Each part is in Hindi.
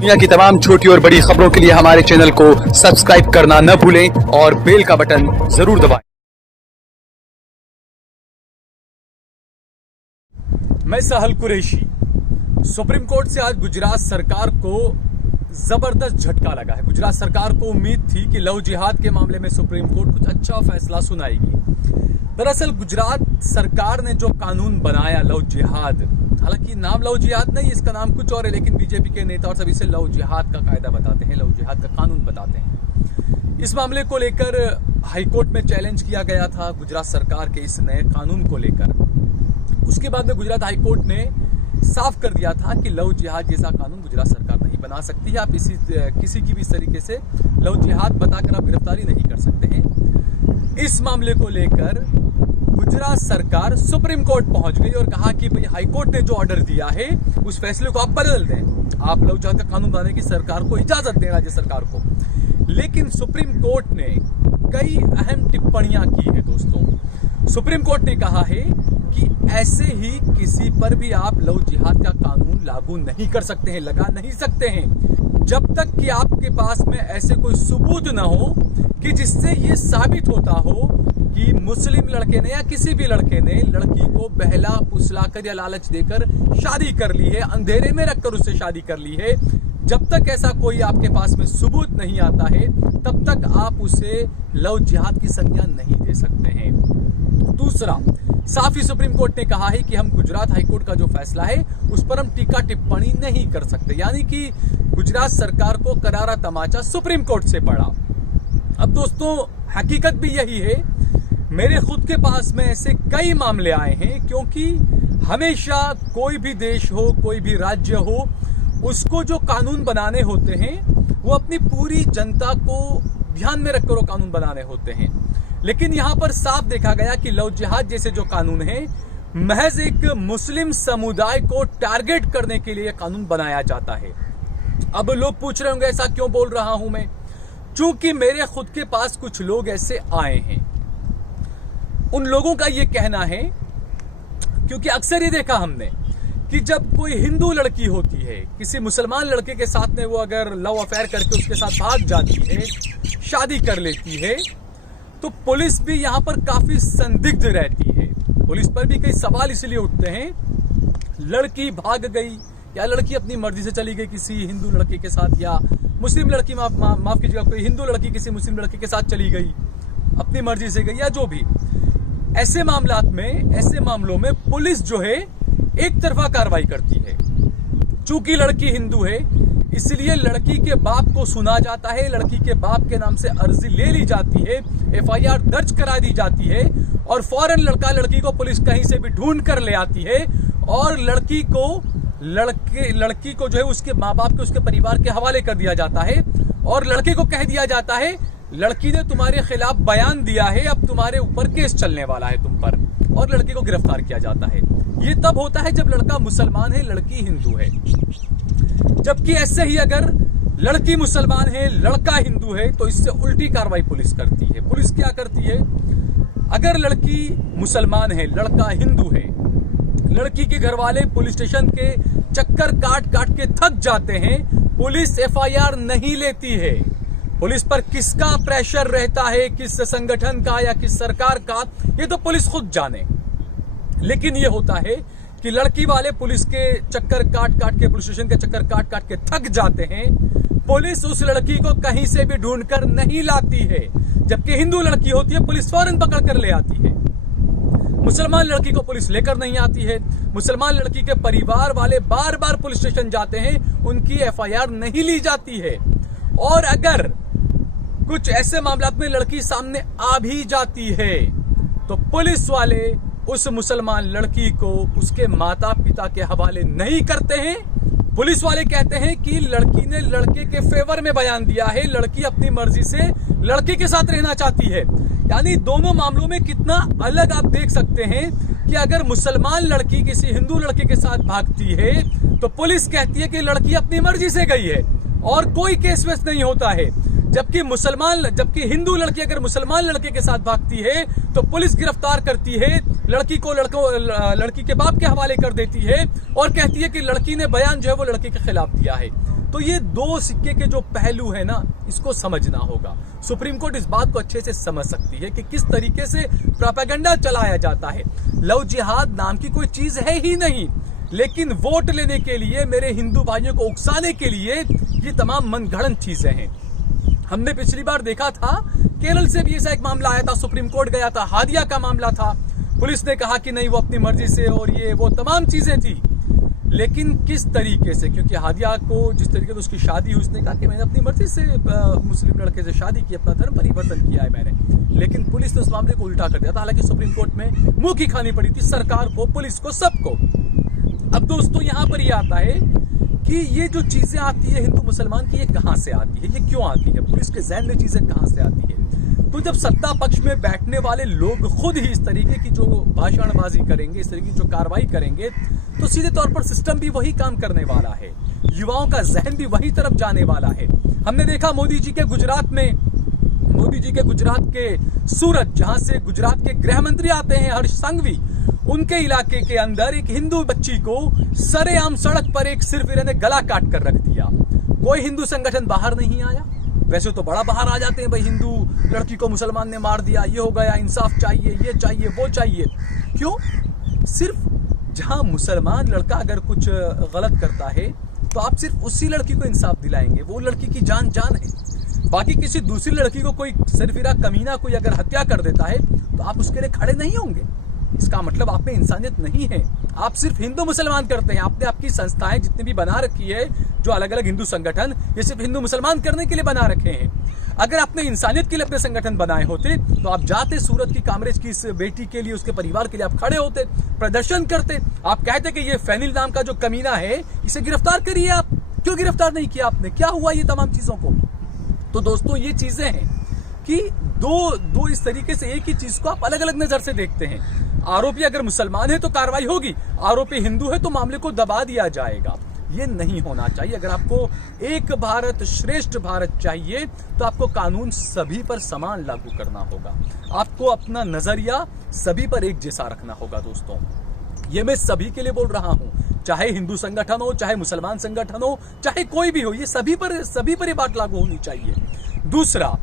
दुनिया की तमाम छोटी और बड़ी खबरों के लिए हमारे चैनल को सब्सक्राइब करना न भूलें और बेल का बटन जरूर दबाएं। मैं सहल कुरैशी। सुप्रीम कोर्ट से आज गुजरात सरकार को जबरदस्त झटका लगा है। गुजरात सरकार को उम्मीद थी कि लव जिहाद के मामले में सुप्रीम कोर्ट कुछ अच्छा फैसला सुनाएगी। दरअसल गुजरात सरकार ने जो कानून बनाया लव जिहाद, हालांकि नाम लव जिहाद नहीं, इसका नाम कुछ और है, लेकिन बीजेपी के नेता और सभी से लव जिहाद का कायदा बताते हैं, लव जिहाद का कानून बताते हैं। इस मामले को लेकर हाईकोर्ट में चैलेंज किया गया था गुजरात सरकार के इस नए कानून को लेकर। उसके बाद में गुजरात हाईकोर्ट ने साफ कर दिया था कि लव जिहाद जैसा कानून गुजरात सरकार नहीं बना सकती है। आप किसी की भी इस तरीके से लव जिहाद बताकर आप गिरफ्तारी नहीं कर सकते हैं। इस मामले को लेकर गुजरात सरकार सुप्रीम कोर्ट पहुंच गई और कहा कि भाई हाईकोर्ट ने जो ऑर्डर दिया है उस फैसले को आप बदल दें, आप लव जिहाद का कानून बनाने की सरकार को इजाजत दें, राज्य सरकार को। लेकिन सुप्रीम कोर्ट ने कई अहम टिप्पणियां की है दोस्तों। सुप्रीम कोर्ट ने कहा है कि ऐसे ही किसी पर भी आप लव जिहाद का कानून लागू नहीं कर सकते हैं, लगा नहीं सकते हैं, जब तक कि आपके पास में ऐसे कोई सबूत ना हो कि जिससे ये साबित होता हो कि मुस्लिम लड़के ने या किसी भी लड़के ने लड़की को बहला फुसलाकर या लालच देकर शादी कर ली है, अंधेरे में रखकर उससे शादी कर ली है। जब तक ऐसा कोई आपके पास में सबूत नहीं आता है तब तक आप उसे लव जिहाद की संज्ञा नहीं दे सकते हैं। दूसरा, साफ ही सुप्रीम कोर्ट ने कहा है कि हम गुजरात हाईकोर्ट का जो फैसला है उस पर हम टीका टिप्पणी नहीं कर सकते, यानी कि गुजरात सरकार को करारा तमाचा सुप्रीम कोर्ट से पड़ा। अब दोस्तों हकीकत भी यही है, मेरे खुद के पास में ऐसे कई मामले आए हैं, क्योंकि हमेशा कोई भी देश हो, कोई भी राज्य हो, उसको जो कानून बनाने होते हैं वो अपनी पूरी जनता को ध्यान में रखकर वो कानून बनाने होते हैं। लेकिन यहां पर साफ देखा गया कि लव जिहाद जैसे जो कानून है महज एक मुस्लिम समुदाय को टारगेट करने के लिए कानून बनाया जाता है। अब लोग पूछ रहे होंगे ऐसा क्यों बोल रहा हूं मैं? चूंकि मेरे खुद के पास कुछ लोग ऐसे आए हैं। उन लोगों का ये कहना है, क्योंकि अक्सर ये देखा हमने कि जब कोई हिंदू लड़की होती है किसी मुसलमान लड़के के साथ में, वो अगर लव अफेयर करके उसके साथ भाग जाती है, शादी कर लेती है, तो पुलिस भी यहां पर काफी संदिग्ध रहती है। पुलिस पर भी कई सवाल इसलिए उठते हैं, लड़की भाग गई या लड़की अपनी मर्जी से चली गई किसी हिंदू लड़के के साथ, या मुस्लिम लड़की माफ कीजिएगा, कोई हिंदू लड़की किसी मुस्लिम लड़के के साथ चली गई, अपनी मर्जी से गई, या जो भी। ऐसे मामलों में पुलिस जो है एक तरफा कार्रवाई करती है। चूंकि लड़की हिंदू है इसलिए लड़की के बाप को सुना जाता है, लड़की के बाप के नाम से अर्जी ले ली जाती है, एफआईआर दर्ज करा दी जाती है और फौरन लड़की को पुलिस कहीं से भी ढूंढ कर ले आती है और लड़की को जो है उसके माँ बाप के, उसके परिवार के हवाले कर दिया जाता है और लड़के को कह दिया जाता है लड़की ने तुम्हारे खिलाफ बयान दिया है, अब तुम्हारे ऊपर केस चलने वाला है तुम पर, और लड़के को गिरफ्तार किया जाता है। ये तब होता है जब लड़का मुसलमान है, लड़की हिंदू है। जबकि ऐसे ही अगर लड़की मुसलमान है, लड़का हिंदू है, तो इससे उल्टी कार्रवाई पुलिस करती है। पुलिस क्या करती है? अगर लड़की मुसलमान है, लड़का हिंदू है, लड़की के घर वाले पुलिस स्टेशन के चक्कर काट काट के थक जाते हैं, पुलिस एफआईआर नहीं लेती है। पुलिस पर किसका प्रेशर रहता है, किस संगठन का या किस सरकार का, ये तो पुलिस खुद जाने। लेकिन ये होता है कि लड़की वाले पुलिस के चक्कर काट काट के, पुलिस स्टेशन के चक्कर काट काट के थक जाते हैं, पुलिस उस लड़की को कहीं से भी ढूंढकर नहीं लाती है। जबकि हिंदू लड़की होती है पुलिस फौरन पकड़ कर ले आती है। मुसलमान लड़की को पुलिस लेकर नहीं आती है। मुसलमान लड़की के परिवार वाले बार बार पुलिस स्टेशन जाते हैं, उनकी एफआईआर नहीं ली जाती है। और अगर कुछ ऐसे मामलों में लड़की सामने आ भी जाती है तो पुलिस वाले उस मुसलमान लड़की को उसके माता पिता के हवाले नहीं करते हैं। पुलिस वाले कहते हैं कि लड़की ने लड़के के फेवर में बयान दिया है, लड़की अपनी मर्जी से लड़के के साथ रहना चाहती है। यानी दोनों मामलों में कितना अलग आप देख सकते हैं कि अगर मुसलमान लड़की किसी हिंदू लड़के के साथ भागती है तो पुलिस कहती है कि लड़की अपनी मर्जी से गई है और कोई केस वेस नहीं होता है। जबकि हिंदू लड़की अगर मुसलमान लड़के के साथ भागती है तो पुलिस गिरफ्तार करती है, लड़की को लड़की के बाप के हवाले कर देती है और कहती है कि लड़की ने बयान जो है वो लड़के के खिलाफ दिया है। तो ये दो सिक्के के जो पहलू है ना, इसको समझना होगा। सुप्रीम कोर्ट इस बात को अच्छे से समझ सकती है कि किस तरीके से प्रोपेगेंडा चलाया जाता है। लव जिहाद नाम की कोई चीज है ही नहीं, लेकिन वोट लेने के लिए, मेरे हिंदू भाइयों को उकसाने के लिए ये तमाम मनगढ़ंत चीजें हैं। हमने पिछली बार देखा था, केरल से भी ऐसा एक मामला आया था, सुप्रीम कोर्ट गया था, हादिया का मामला था, पुलिस ने कहा कि नहीं वो अपनी मर्जी से, और ये वो तमाम चीजें थी। लेकिन किस तरीके से, क्योंकि हादिया को जिस तरीके से उसकी शादी हुई, उसने कहा कि मैंने अपनी मर्जी से मुस्लिम लड़के से शादी की, अपना धर्म परिवर्तन किया है मैंने, लेकिन पुलिस ने उस मामले को उल्टा कर दिया था। हालांकि सुप्रीम कोर्ट में मुंह की खानी पड़ी थी सरकार को, पुलिस को, सबको। अब दोस्तों यहाँ पर ये आता है कि ये जो चीजें आती है हिंदू मुसलमान की, ये कहां से आती है, ये क्यों आती है, पुलिस के जहन में चीजें कहां से आती है। तो जब सत्ता पक्ष में बैठने वाले लोग खुद ही इस तरीके की जो भाषणबाजी करेंगे, इस तरीके की जो कार्रवाई करेंगे, तो सीधे तौर पर सिस्टम भी वही काम करने वाला है, युवाओं का जहन भी वही तरफ जाने वाला है। हमने देखा मोदी जी के गुजरात के सूरत, जहां से गुजरात के गृह मंत्री आते हैं हर्ष संघवी, उनके इलाके के अंदर एक हिंदू बच्ची को सरेआम सड़क पर एक सिरफिरे ने गला काट कर रख दिया। कोई हिंदू संगठन बाहर नहीं आया। वैसे तो बड़ा बाहर आ जाते हैं, भाई हिंदू लड़की को मुसलमान ने मार दिया, ये हो गया, इंसाफ चाहिए, ये चाहिए, वो चाहिए। क्यों? सिर्फ जहां मुसलमान लड़का अगर कुछ गलत करता है तो आप सिर्फ उसी लड़की को इंसाफ दिलाएंगे, वो लड़की की जान है। बाकी किसी दूसरी लड़की को कोई सिरफिरा कमीना कोई अगर हत्या कर देता है तो आप उसके लिए खड़े नहीं होंगे। इसका मतलब आप में इंसानियत नहीं है। आप सिर्फ हिंदू मुसलमान करते हैं। आपने आपकी संस्थाएं जितनी भी बना रखी है, जो अलग अलग हिंदू संगठन, ये सिर्फ हिंदू मुसलमान करने के लिए बना रखे हैं। अगर आपने इंसानियत के लिए अपने संगठन बनाए होते तो आप जाते सूरत की कामरेज की इस बेटी के लिए, उसके परिवार के लिए आप खड़े होते, प्रदर्शन करते, आप कहते कि ये फैनिल नाम का जो कमीना है इसे गिरफ्तार करिए। आप क्यों गिरफ्तार नहीं किया आपने? क्या हुआ ये तमाम चीजों को? तो दोस्तों ये चीजें हैं कि दो इस तरीके से एक ही चीज को आप अलग अलग नजर से देखते हैं। आरोपी अगर मुसलमान है तो कार्रवाई होगी, आरोपी हिंदू है तो मामले को दबा दिया जाएगा। ये नहीं होना चाहिए। अगर आपको एक भारत श्रेष्ठ भारत चाहिए तो आपको कानून सभी पर समान लागू करना होगा। आपको अपना नजरिया सभी पर एक जैसा रखना होगा। दोस्तों ये मैं सभी के लिए बोल रहा हूं, चाहे हिंदू संगठन हो, चाहे मुसलमान संगठन हो, चाहे कोई भी हो, ये सभी पर ये बात लागू होनी चाहिए। दूसरा,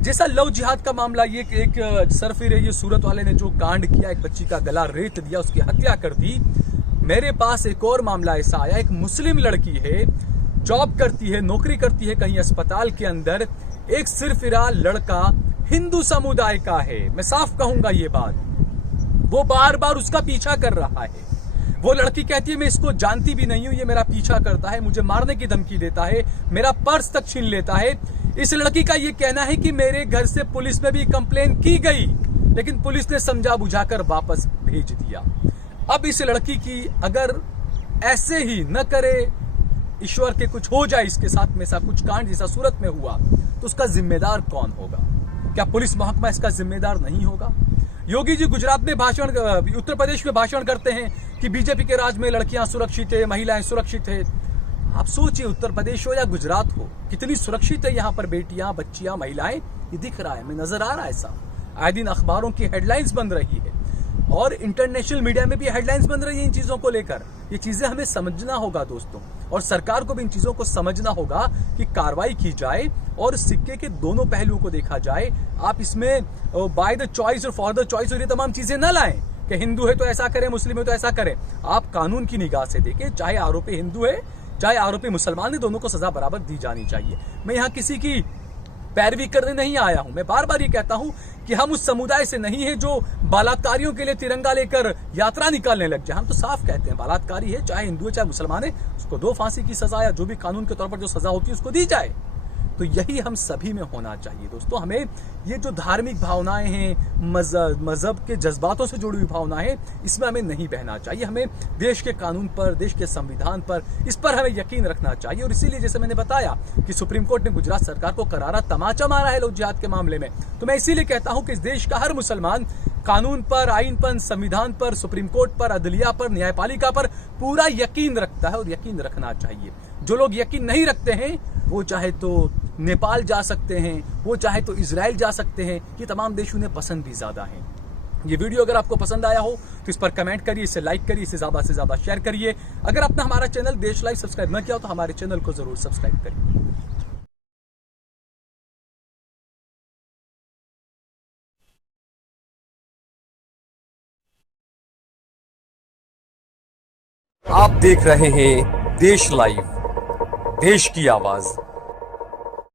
जैसा लव जिहाद का मामला, ये एक सरफिरे, ये सूरत वाले ने जो कांड किया, एक बच्ची का गला रेत दिया, उसकी हत्या कर दी। मेरे पास एक और मामला ऐसा आया, एक मुस्लिम लड़की है, जॉब करती है, नौकरी करती है कहीं अस्पताल के अंदर, एक सिरफिरा लड़का हिंदू समुदाय का है, मैं साफ कहूंगा ये बात, वो बार बार उसका पीछा कर रहा है। वो लड़की कहती है मैं इसको जानती भी नहीं हूं, ये मेरा पीछा करता है, मुझे मारने की धमकी देता है, मेरा पर्स तक छीन लेता है। इस लड़की का ये कहना है कि मेरे घर से पुलिस में भी कंप्लेन की गई, लेकिन पुलिस ने समझा बुझाकर वापस भेज दिया। अब इस लड़की की अगर ऐसे ही न करे, ईश्वर के कुछ हो जाए इसके साथ में, ऐसा कुछ कांड जैसा सूरत में हुआ, तो उसका जिम्मेदार कौन होगा? क्या पुलिस महकमा इसका जिम्मेदार नहीं होगा? योगी जी गुजरात में भाषण, उत्तर प्रदेश में भाषण करते हैं कि बीजेपी के राज में लड़कियां सुरक्षित है, महिलाएं सुरक्षित है। आप सोचिए, उत्तर प्रदेश हो या गुजरात हो, कितनी सुरक्षित है यहाँ पर बेटियां, बच्चियां, महिलाएं। ये दिख रहा है, हमें नजर आ रहा है साहब। आए दिन अखबारों की हेडलाइंस बन रही है और इंटरनेशनल मीडिया में भी हेडलाइंस बन रही है इन चीजों को लेकर। ये चीजें हमें समझना होगा दोस्तों, और सरकार को भी इन चीजों को समझना होगा कि कार्रवाई की जाए और सिक्के के दोनों पहलुओं को देखा जाए। आप इसमें बाय द चॉइस और फॉर द चॉइस और ये तमाम चीजें न लाएं कि हिंदू है तो ऐसा करें, मुस्लिम है तो ऐसा करें। आप कानून की निगाह से देखें, चाहे आरोपी हिंदू है चाहे आरोपी मुसलमान है, दोनों को सजा बराबर दी जानी चाहिए। मैं यहाँ किसी की पैरवी करने नहीं आया हूं। मैं बार बार ये कहता हूं कि हम उस समुदाय से नहीं है जो बलात्कारियों के लिए तिरंगा लेकर यात्रा निकालने लग जाए। हम तो साफ कहते हैं बलात्कारी है, चाहे हिंदू है चाहे मुसलमान है, उसको दो फांसी की सजा या जो भी कानून के तौर पर जो सजा होती है उसको दी जाए। तो यही हम सभी में होना चाहिए दोस्तों। हमें ये जो धार्मिक भावनाएं हैं, मजहब के जज्बातों से जुड़ी हुई भावनाएं हैं, इसमें हमें नहीं बहना चाहिए। हमें देश के कानून पर, देश के संविधान पर, इस पर हमें यकीन रखना चाहिए। और इसीलिए जैसे मैंने बताया कि सुप्रीम कोर्ट ने गुजरात सरकार को करारा तमाचा मारा है लव जिहाद के मामले में, तो मैं इसीलिए कहता हूं कि इस देश का हर मुसलमान कानून पर, आईन पर, संविधान पर, सुप्रीम कोर्ट पर, अदलिया पर, न्यायपालिका पर पूरा यकीन रखता है और यकीन रखना चाहिए। जो लोग यकीन नहीं रखते हैं वो चाहे तो नेपाल जा सकते हैं, वो चाहे तो इजराइल जा सकते हैं। ये तमाम देश उन्हें पसंद भी ज्यादा हैं। ये वीडियो अगर आपको पसंद आया हो तो इस पर कमेंट करिए, इसे लाइक करिए, इसे ज्यादा से ज्यादा शेयर करिए। अगर आपने हमारा चैनल देश लाइव सब्सक्राइब न किया हो तो हमारे चैनल को जरूर सब्सक्राइब करिए। आप देख रहे हैं देश लाइव, देश की आवाज।